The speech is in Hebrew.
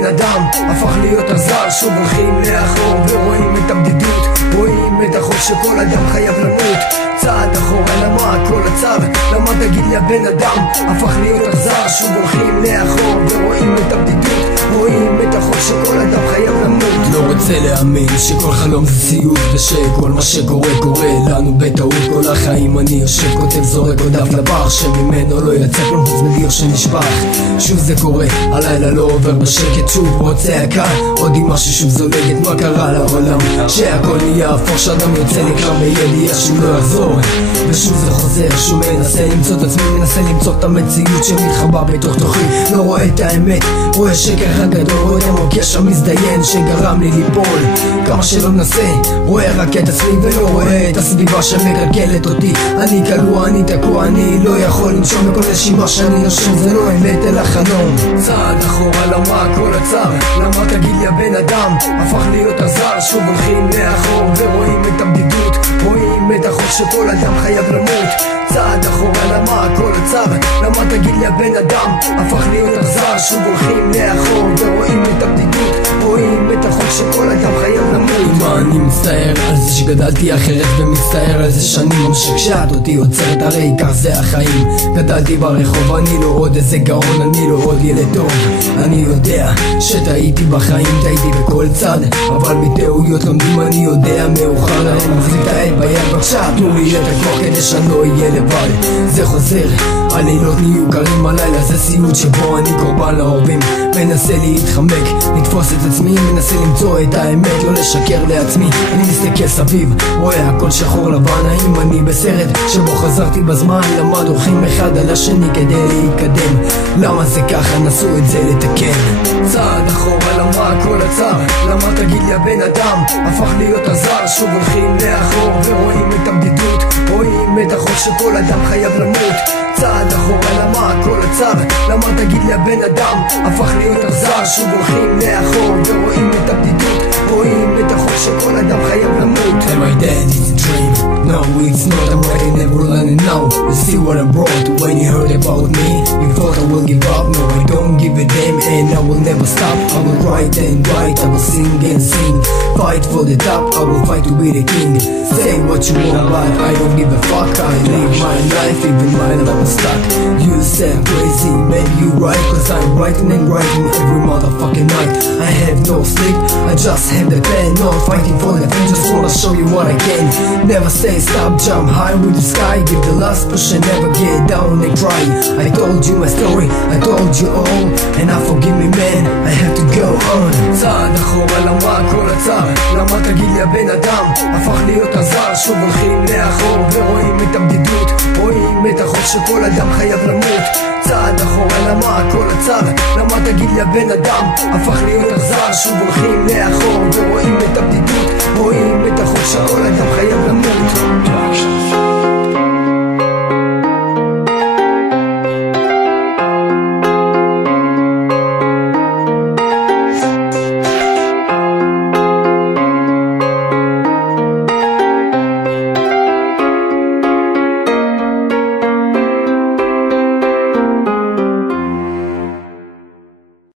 הבן אדם הפך להיות הזר, שוב הולכים לאחור ורואים את הבדידות, רואים את החוק שכל אדם חייב למות. צעד אחורה למה הכל עצר, למה תגיד לי הבן אדם הפך להיות הזר, שוב הולכים לאחור ורואים את הבדידות, רואים את החוק שכל אדם חייב למות. לא רוצה להאמין שכל חלום זה סיוט, ושכל מה שקורה קורה לנו בטעות. כל החיים אני יושב כותב זורק עוד דף לפח, שממנו לא יצא כלום חוץ מדיר שנשפך. שוב זה קורה, הלילה לא עובר בשקט, שוב רוצה הקר, עוד עם משהו שוב זולגת. מה קרה לעולם שהכל נהיה אפור, שאדם יוצא לקרב בידיעה שהוא לא יחזור, ושוב זה חוזר, שוב מנסה למצוא את עצמי, מנסה למצוא את המציאות שמתחבא בתוך תוכי. לא רואה את האמת, רואה שקר אחד גדול, רואה את המוקש המזדיין שגרם לי ליפול. כמה שלא מנסה, רואה רק את עצמי ולא רואה את הסביבה שמגלגלת אותי. אני כלוא, אני תקוע, אני לא יכול לנשום, בכל נשימה שאני נושם זה לא אמת אלא חלום. צעד אחורה למה הכל עצר, למה תגיד לי הבן אדם הפך להיות הזר, שוב הולכים לאחור ורואים את הבדידות, רואים את החוק שכל אדם חייב למות. צעד אחורה למה הכל עצר, למה תגיד לי הבן אדם הפך להיות הזר, שוב הולכים לאחור ורואים את הבדידות, רואים את החוק שכל אדם חייב למות. מה אני מצטער על זה שגדלתי אחרת, ומצטער על זה שאני ממשיך כשאת אותי עוצרת, הרי כך זה החיים. גדלתי ברחוב, אני לא עוד איזה גאון, אני לא עוד ילד טוב. אני יודע שטעיתי בחיים, טעיתי בכל צד, אבל מטעויות לומדים, אני יודע מאוחר. אני מחזיק את העט ביד, בבקשה תנו לי את הכוח כדי שאני לא אהיה לבד. זה חוזר, הלילות נהיו קרים, הלילה זה סיוט שבו אני קורבן להורים. מנסה להתחמק, לתפוס את עצמי, מנסה למצוא את האמת, לא לשקר לעצמי. אני מסתכל סביב, רואה הכל שחור לבן, האם אני בסרט שבו חזרתי בזמן? למה דורכים אחד על השני כדי להתקדם? למה זה ככה? נסו את זה לתקן. צעד אחורה למה הכל עצר, למה תגיד לי הבן אדם הפך להיות הזר, שוב הולכים לאחור ורואים את הבדידות, רואים את החוק שכל אדם חייב למות. צעד אחורה למה הכל עצר, למה תגיד לי הבן אדם הפך להיות הזר, שוב הולכים לאחור ורואים את הבדידות, רואים את החוק שכל אדם חייב למות. Am I dead? It's a dream. No, it's not. I'm writing, never learning now. You see what I brought when you heard about me. You thought I will give up. No, I don't give a damn, and I will never stop. I will write and write, I will sing and sing. Fight for the top, I will fight to be the king. Say what you want, but I don't give a fuck. I live my life, even my life was stuck. You say I'm crazy, maybe you right, cause I'm writing and writing every motherfucking night. I have no sleep, I just have the pen. No fighting for the thing, just wanna show you what I can. Never say stop, jump high with the sky. Give the last push and never get down and cry. I told you my story, I told you all, and now forgive me man, I have to go on. צעד אחורה למה הכל עצר, למה תגיד לי הבן אדם הפך להיות הזר, שוב הולכים לאחור ורואים את הבדידות, רואים את החוק שכל אדם חייב למות. צעד אחורה למה הכל עצר, למה תגיד לי הבן אדם הפך להיות הזר, שוב הולכים לאחור